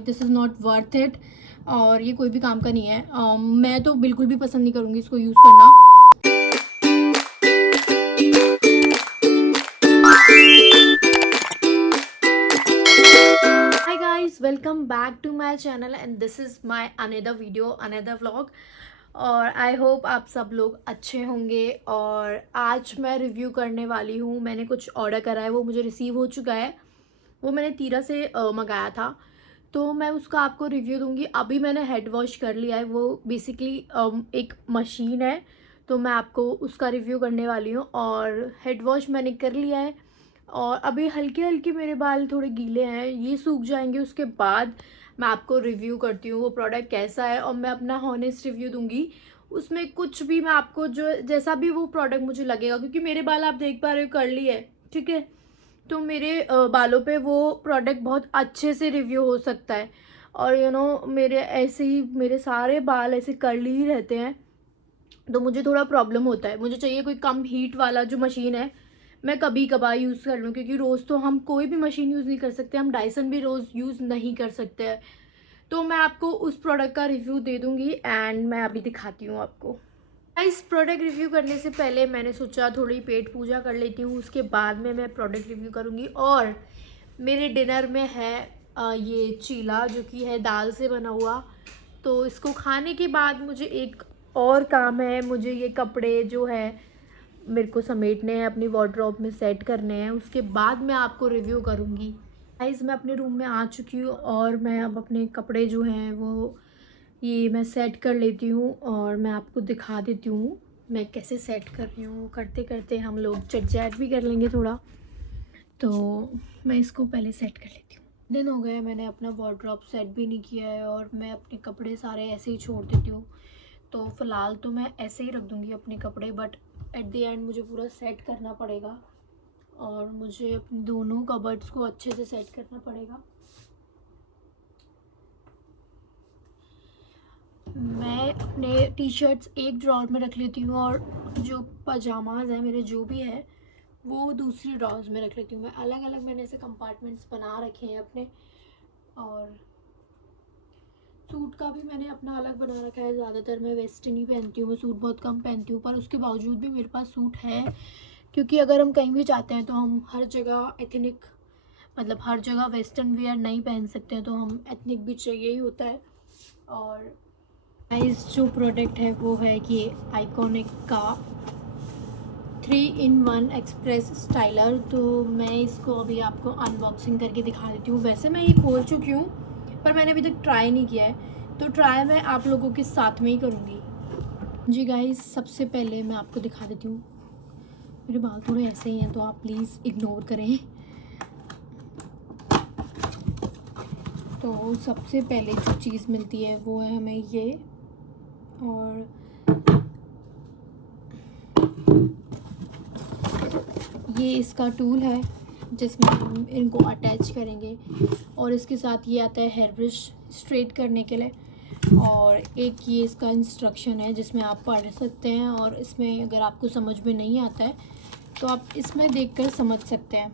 This is not worth it और ये कोई भी काम का नहीं है। मैं तो बिल्कुल भी पसंद नहीं करूँगी इसको यूज़ करना। Hi guys, welcome back to my channel and this is my another video, another vlog. और आई होप आप सब लोग अच्छे होंगे। और आज मैं रिव्यू करने वाली हूँ। मैंने कुछ ऑर्डर करा है, वो मुझे रिसीव हो चुका है। वो मैंने तीरा से मंगाया था, तो मैं उसका आपको रिव्यू दूंगी। अभी मैंने हेड वॉश कर लिया है। वो बेसिकली एक मशीन है, तो मैं आपको उसका रिव्यू करने वाली हूँ। और हेड वॉश मैंने कर लिया है और अभी हल्के हल्के मेरे बाल थोड़े गीले हैं, ये सूख जाएंगे। उसके बाद मैं आपको रिव्यू करती हूँ वो प्रोडक्ट कैसा है, और मैं अपना हॉनेस्ट रिव्यू दूंगी। उसमें कुछ भी मैं आपको जो जैसा भी वो प्रोडक्ट मुझे लगेगा, क्योंकि मेरे बाल आप देख पा रहे हो कर्ली है, ठीक है। तो मेरे बालों पे वो प्रोडक्ट बहुत अच्छे से रिव्यू हो सकता है। और मेरे ऐसे ही मेरे सारे बाल ऐसे कर्ली ही रहते हैं, तो मुझे थोड़ा प्रॉब्लम होता है। मुझे चाहिए कोई कम हीट वाला जो मशीन है, मैं कभी कभार यूज़ कर लूँ, क्योंकि रोज़ तो हम कोई भी मशीन यूज़ नहीं कर सकते। हम डाइसन भी रोज़ यूज़ नहीं कर सकते हैं। तो मैं आपको उस प्रोडक्ट का रिव्यू दे दूँगी एंड मैं अभी दिखाती हूँ आपको। इस प्रोडक्ट रिव्यू करने से पहले मैंने सोचा थोड़ी पेट पूजा कर लेती हूँ, उसके बाद में मैं प्रोडक्ट रिव्यू करूँगी। और मेरे डिनर में है ये चीला, जो कि है दाल से बना हुआ। तो इसको खाने के बाद मुझे एक और काम है। मुझे ये कपड़े जो है मेरे को समेटने हैं, अपनी वार्डरोब में सेट करने हैं। उसके बाद मैं आपको रिव्यू करूँगी। गाइस, मैं अपने रूम में आ चुकी हूँ और मैं अब अपने कपड़े जो हैं वो ये मैं सेट कर लेती हूँ और मैं आपको दिखा देती हूँ मैं कैसे सेट कर रही हूँ। करते करते हम लोग चिट चैट भी कर लेंगे थोड़ा। तो मैं इसको पहले सेट कर लेती हूँ। दिन हो गए, मैंने अपना वार्डरोब सेट भी नहीं किया है और मैं अपने कपड़े सारे ऐसे ही छोड़ देती हूँ। तो फ़िलहाल तो मैं ऐसे ही रख दूँगी अपने कपड़े, बट एट द एंड मुझे पूरा सेट करना पड़ेगा और मुझे अपने दोनों कबर्ड्स को अच्छे से सेट करना पड़ेगा। मैं अपने टी शर्ट्स एक ड्रॉर में रख लेती हूँ और जो पजामाज हैं मेरे जो भी है वो दूसरी ड्रॉर्स में रख लेती हूँ। मैं अलग अलग मैंने ऐसे कंपार्टमेंट्स बना रखे हैं अपने। और सूट का भी मैंने अपना अलग बना रखा है। ज़्यादातर मैं वेस्टर्न ही पहनती हूँ, मैं सूट बहुत कम पहनती हूँ, पर उसके बावजूद भी मेरे पास सूट है। क्योंकि अगर हम कहीं भी जाते हैं तो हम हर जगह एथनिक, मतलब हर जगह वेस्टर्न वेयर नहीं पहन सकते हैं, तो हम एथनिक भी चाहिए ही होता है। और गाइस, जो प्रोडक्ट है वो है ये आइकॉनिक का 3-in-1 एक्सप्रेस स्टाइलर। तो मैं इसको अभी आपको अनबॉक्सिंग करके दिखा देती हूँ। वैसे मैं ये खोल चुकी हूँ, पर मैंने अभी तक ट्राई नहीं किया है, तो ट्राई मैं आप लोगों के साथ में ही करूँगी। जी गाइस, सबसे पहले मैं आपको दिखा देती हूँ। मेरे बाल थोड़े ऐसे ही हैं, तो आप प्लीज़ इग्नोर करें। तो सबसे पहले जो चीज़ मिलती है वो है हमें ये, और ये इसका टूल है जिसमें हम इनको अटैच करेंगे। और इसके साथ ये आता है हेयर ब्रश स्ट्रेट करने के लिए। और एक ये इसका इंस्ट्रक्शन है जिसमें आप पढ़ सकते हैं, और इसमें अगर आपको समझ में नहीं आता है तो आप इसमें देखकर समझ सकते हैं।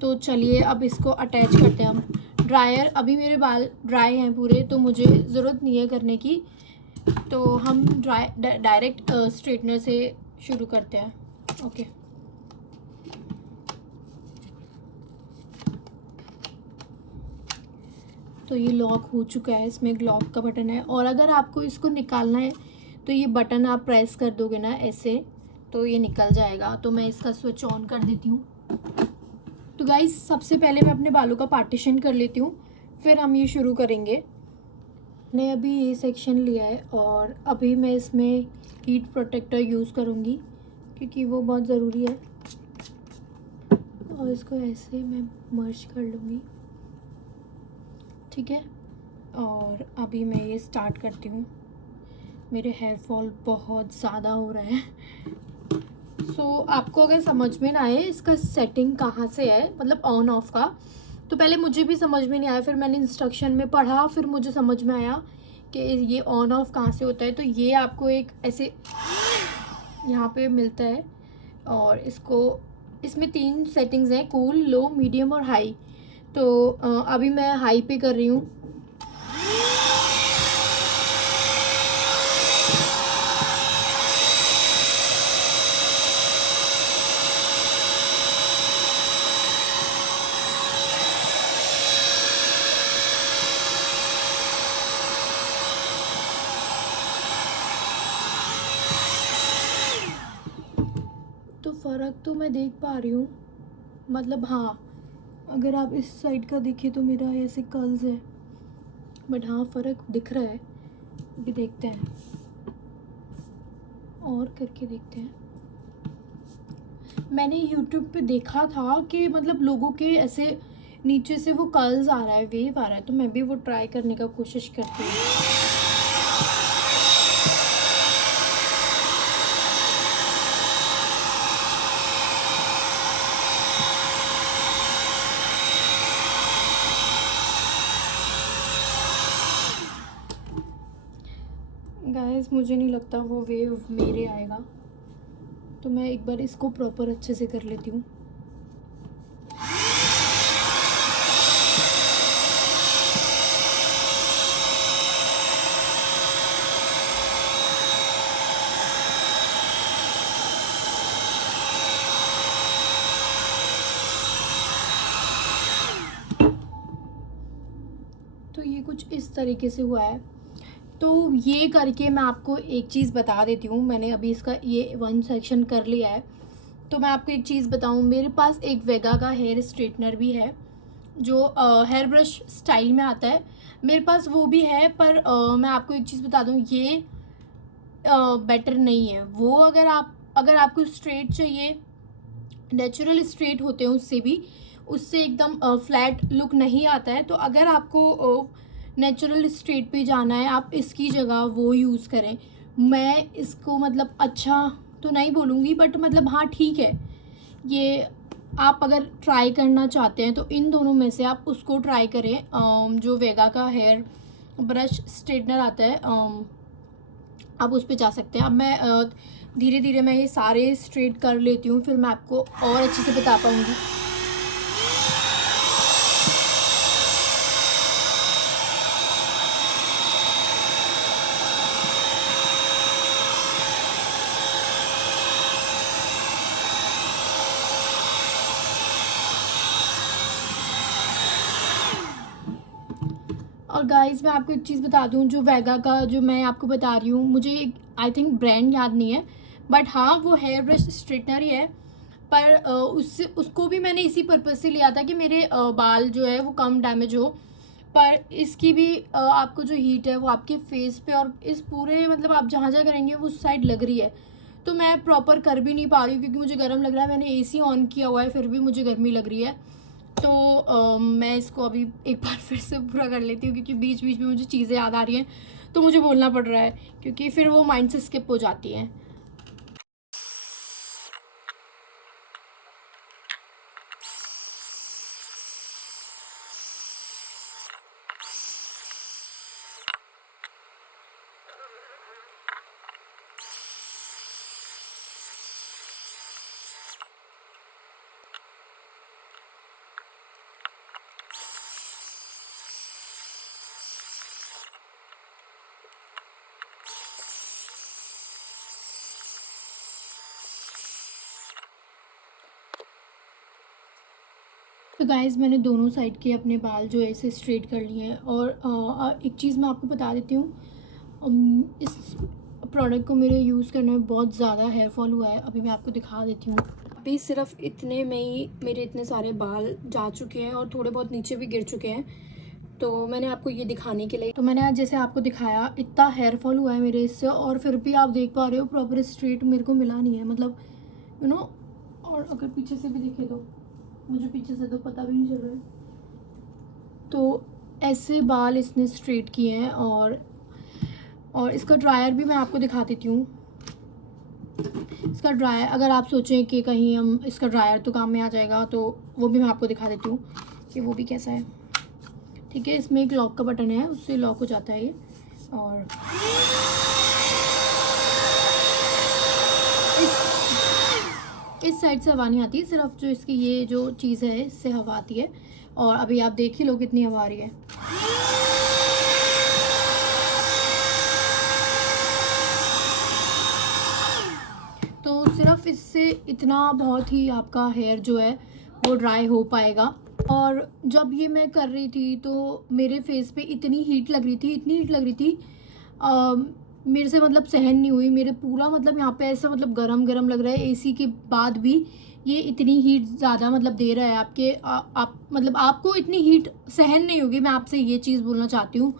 तो चलिए अब इसको अटैच करते हैं हम। ड्रायर, अभी मेरे बाल ड्राई हैं पूरे, तो मुझे ज़रूरत नहीं है करने की। तो हम डायरेक्ट स्ट्रेटनर से शुरू करते हैं। ओके, तो ये लॉक हो चुका है। इसमें एक लॉक का बटन है, और अगर आपको इसको निकालना है तो ये बटन आप प्रेस कर दोगे ना ऐसे, तो ये निकल जाएगा। तो मैं इसका स्विच ऑन कर देती हूँ। तो गाइस, सबसे पहले मैं अपने बालों का पार्टीशन कर लेती हूँ, फिर हम ये शुरू करेंगे। मैंने अभी ये सेक्शन लिया है और अभी मैं इसमें हीट प्रोटेक्टर यूज़ करूँगी, क्योंकि वो बहुत ज़रूरी है। और इसको ऐसे मैं मर्ज कर लूँगी, ठीक है। और अभी मैं ये स्टार्ट करती हूँ। मेरे हेयर फॉल बहुत ज़्यादा हो रहा है। आपको अगर समझ में ना आए इसका सेटिंग कहाँ से है, मतलब ऑन ऑफ का, तो पहले मुझे भी समझ में नहीं आया, फिर मैंने इंस्ट्रक्शन में पढ़ा, फिर मुझे समझ में आया कि ये ऑन ऑफ कहाँ से होता है। तो ये आपको एक ऐसे यहाँ पे मिलता है, और इसमें 3 सेटिंग्स हैं, कूल, लो, मीडियम और हाई। तो अभी मैं हाई पे कर रही हूँ। फ़र्क तो मैं देख पा रही हूँ, मतलब हाँ, अगर आप इस साइड का देखें तो मेरा ऐसे कर्ल्स है, बट हाँ फ़र्क दिख रहा है। अभी देखते हैं और करके देखते हैं। मैंने यूट्यूब पे देखा था कि मतलब लोगों के ऐसे नीचे से वो कर्ल्स आ रहा है, वेव आ रहा है, तो मैं भी वो ट्राई करने का कोशिश करती हूँ। गाइस मुझे नहीं लगता वो वेव मेरे आएगा, तो मैं एक बार इसको प्रॉपर अच्छे से कर लेती हूँ। तो ये कुछ इस तरीके से हुआ है। तो ये करके मैं आपको एक चीज़ बता देती हूँ। मैंने अभी इसका ये 1 सेक्शन कर लिया है, तो मैं आपको एक चीज़ बताऊँ, मेरे पास एक वेगा का हेयर स्ट्रेटनर भी है जो हेयर ब्रश स्टाइल में आता है, मेरे पास वो भी है। पर मैं आपको एक चीज़ बता दूँ, ये बेटर नहीं है वो। अगर आपको स्ट्रेट चाहिए, नेचुरल स्ट्रेट होते हैं उससे भी, उससे एकदम फ्लैट लुक नहीं आता है। तो अगर आपको नेचुरल स्ट्रेट पे जाना है, आप इसकी जगह वो यूज़ करें। मैं इसको मतलब अच्छा तो नहीं बोलूँगी, बट मतलब हाँ ठीक है, ये आप अगर ट्राई करना चाहते हैं तो इन दोनों में से आप उसको ट्राई करें। जो वेगा का हेयर ब्रश स्ट्रेटनर आता है, आप उस पर जा सकते हैं। अब मैं धीरे धीरे मैं ये सारे स्ट्रेट कर लेती हूँ, फिर मैं आपको और अच्छे से बता पाऊँगी। और गाइस मैं आपको एक चीज़ बता दूं, जो वेगा का जो मैं आपको बता रही हूँ, मुझे आई थिंक ब्रांड याद नहीं है, बट हाँ वो हेयर ब्रश स्ट्रेटनर ही है। पर उसको भी मैंने इसी पर्पज़ से लिया था कि मेरे बाल जो है वो कम डैमेज हो। पर इसकी भी आपको जो हीट है वो आपके फेस पे और इस पूरे मतलब आप जहाँ जहाँ करेंगे वो उस साइड लग रही है। तो मैं प्रॉपर कर भी नहीं पा रही हूँ क्योंकि मुझे गर्म लग रहा है। मैंने एसी ऑन किया हुआ है फिर भी मुझे गर्मी लग रही है। तो मैं इसको अभी एक बार फिर से पूरा कर लेती हूँ क्योंकि बीच बीच में मुझे चीज़ें याद आ रही हैं, तो मुझे बोलना पड़ रहा है क्योंकि फिर वो माइंड से स्किप हो जाती हैं। तो गाइज़ मैंने दोनों साइड के अपने बाल जो है इसे स्ट्रेट कर लिए हैं। और एक चीज़ मैं आपको बता देती हूँ, इस प्रोडक्ट को मेरे यूज़ करने में बहुत ज़्यादा हेयर फॉल हुआ है। अभी मैं आपको दिखा देती हूँ। अभी सिर्फ इतने में ही मेरे इतने सारे बाल जा चुके हैं और थोड़े बहुत नीचे भी गिर चुके हैं। तो मैंने आपको ये दिखाने के लिए, तो मैंने आज जैसे आपको दिखाया, इतना हेयर फॉल हुआ है मेरे इससे, और फिर भी आप देख पा रहे हो प्रॉपर स्ट्रेट मेरे को मिला नहीं है, मतलब यू नो। और अगर पीछे से भी देखे तो मुझे पीछे से तो पता भी नहीं चल रहा है। तो ऐसे बाल इसने स्ट्रेट किए हैं। और इसका ड्रायर भी मैं आपको दिखा देती हूँ। इसका ड्रायर, अगर आप सोचें कि कहीं हम इसका ड्रायर तो काम में आ जाएगा, तो वो भी मैं आपको दिखा देती हूँ कि वो भी कैसा है। ठीक है, इसमें एक लॉक का बटन है, उससे लॉक हो जाता है ये। और इस साइड से हवा नहीं आती, सिर्फ जो इसकी ये जो चीज़ है इससे हवा आती है। और अभी आप देख ही लो कितनी हवा आ रही है। तो सिर्फ इससे इतना बहुत ही आपका हेयर जो है वो ड्राई हो पाएगा। और जब ये मैं कर रही थी तो मेरे फेस पे इतनी हीट लग रही थी, इतनी हीट लग रही थी, मेरे से मतलब सहन नहीं हुई। मेरे पूरा मतलब यहाँ पे ऐसा मतलब गरम गरम लग रहा है। एसी के बाद भी ये इतनी हीट ज़्यादा मतलब दे रहा है आपके आप मतलब आपको इतनी हीट सहन नहीं होगी, मैं आपसे ये चीज़ बोलना चाहती हूँ।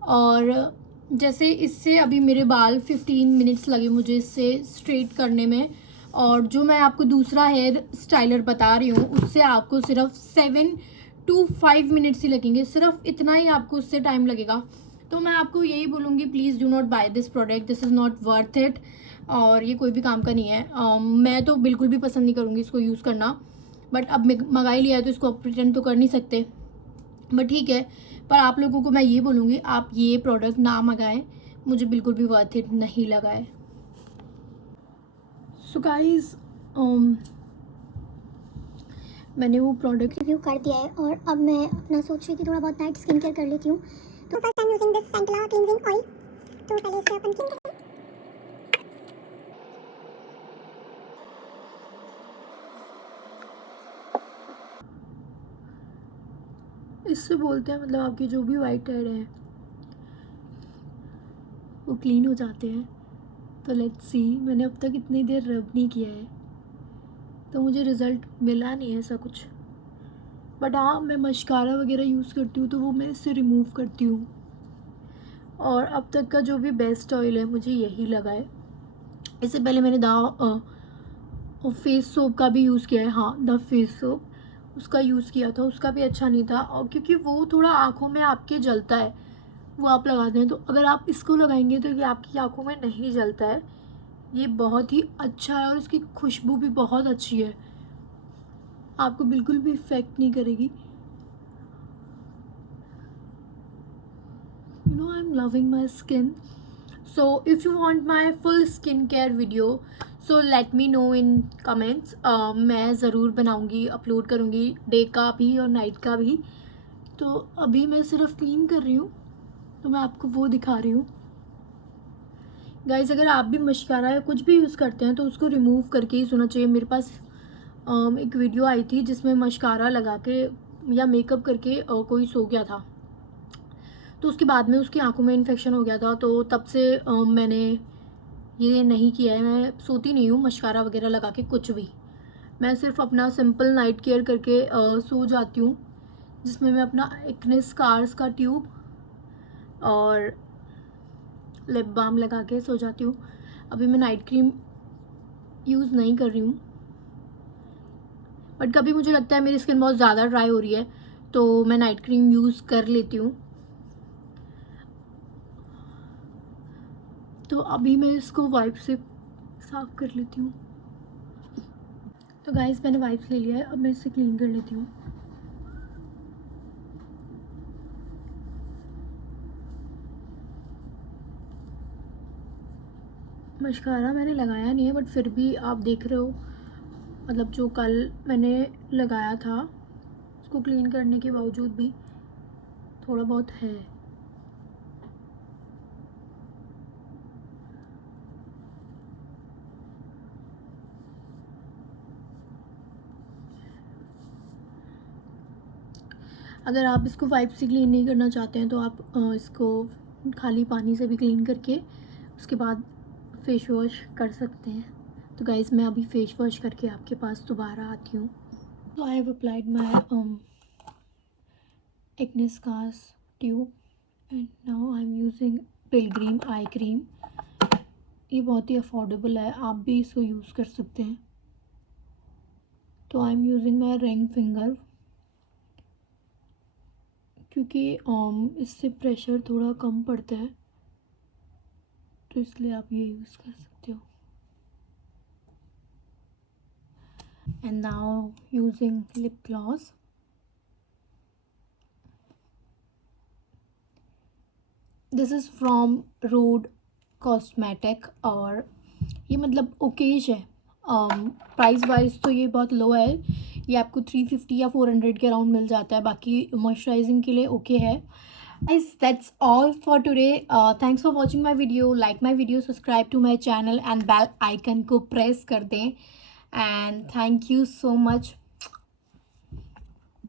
और जैसे इससे अभी मेरे बाल 15 मिनट्स लगे मुझे इससे स्ट्रेट करने में, और जो मैं आपको दूसरा हेयर स्टाइलर बता रही हूँ उससे आपको सिर्फ 7 to 5 मिनट्स ही लगेंगे, सिर्फ इतना ही आपको उससे टाइम लगेगा। तो मैं आपको यही बोलूँगी, please do not buy this product, this is not worth it, और ये कोई भी काम का नहीं है। मैं तो बिल्कुल भी पसंद नहीं करूँगी इसको यूज़ करना, बट अब मंगा ही लिया है तो इसको प्रिटेंड तो कर नहीं सकते, बट ठीक है। पर आप लोगों को मैं ये बोलूँगी, आप ये प्रोडक्ट ना मंगाएं, मुझे बिल्कुल भी वर्थ इट नहीं लगा है। सो गाइस, मैंने वो प्रोडक्ट रिव्यू कर दिया है और अब मैं अपना सोच रही थी थोड़ा बहुत नाइट स्किन केयर कर लेती हूँ। तो first time using this सेंटला cleansing oil, तो पहले इसे अपन क्लीन करते हैं। इससे बोलते हैं मतलब आपके जो भी वाइट हेयर है वो क्लीन हो जाते हैं। तो लेट्स सी, मैंने अब तक इतनी देर रब नहीं किया है तो मुझे रिज़ल्ट मिला नहीं है ऐसा कुछ, बट हाँ मैं मस्कारा वगैरह यूज़ करती हूँ तो वो मैं इससे रिमूव करती हूँ। और अब तक का जो भी बेस्ट ऑयल है मुझे यही लगा है। इससे पहले मैंने फेस सोप का भी यूज़ किया है, हाँ द फेस सोप, उसका यूज़ किया था, उसका भी अच्छा नहीं था। और क्योंकि वो थोड़ा आँखों में आपके जलता है, वो आप लगाते हैं, तो अगर आप इसको लगाएंगे तो ये आपकी आँखों में नहीं जलता है। ये बहुत ही अच्छा है और इसकी खुशबू भी बहुत अच्छी है, आपको बिल्कुल भी इफ़ेक्ट नहीं करेगी। You know, I'm loving my skin. So if you want my full skincare video, so let me know in comments. मैं ज़रूर बनाऊँगी, अपलोड करूँगी, डे का भी और नाइट का भी। तो अभी मैं सिर्फ क्लीन कर रही हूँ तो मैं आपको वो दिखा रही हूँ। गाइज, अगर आप भी मस्कारा या कुछ भी यूज़ करते हैं तो उसको रिमूव करके ही सोना चाहिए। मेरे पास एक वीडियो आई थी जिसमें मस्कारा लगा के या मेकअप करके कोई सो गया था, तो उसके बाद में उसकी आंखों में इन्फेक्शन हो गया था। तो तब से मैंने ये नहीं किया है, मैं सोती नहीं हूँ मस्कारा वगैरह लगा के कुछ भी। मैं सिर्फ अपना सिंपल नाइट केयर करके सो जाती हूँ, जिसमें मैं अपना एक्ने स्कार्स का ट्यूब और लिप बाम लगा के सो जाती हूँ। अभी मैं नाइट क्रीम यूज़ नहीं कर रही हूँ, बट कभी मुझे लगता है मेरी स्किन बहुत ज़्यादा ड्राई हो रही है तो मैं नाइट क्रीम यूज़ कर लेती हूँ। तो अभी मैं इसको वाइप से साफ़ कर लेती हूँ। तो गाइस, मैंने वाइप्स ले लिया है, अब मैं इससे क्लीन कर लेती हूँ। मस्कारा मैंने लगाया नहीं है, बट फिर भी आप देख रहे हो, मतलब जो कल मैंने लगाया था उसको क्लीन करने के बावजूद भी थोड़ा बहुत है। अगर आप इसको वाइप से क्लीन नहीं करना चाहते हैं तो आप इसको खाली पानी से भी क्लीन करके उसके बाद फेस वॉश कर सकते हैं। तो गाइस, मैं अभी फेस वॉश करके आपके पास दोबारा आती हूँ। तो I have applied my acne scars tube and now I am using Pilgrim eye cream. ये बहुत ही अफोर्डेबल है, आप भी इसको यूज़ कर सकते हैं। तो आई am using my ring finger, क्योंकि इससे प्रेशर थोड़ा कम पड़ता है, तो इसलिए आप ये यूज़ कर सकते हो। And now using lip gloss. This is from road cosmetic, और ये मतलब ओकेज है। प्राइस वाइज तो ये बहुत लो है, ये आपको 350 या 400 के अराउंड मिल जाता है, बाकी मॉइस्चराइजिंग के लिए ओके है। Guys, that's all for today. Thanks for watching my video. Like my video, subscribe to my channel and bell icon को press कर दें, and thank you so much.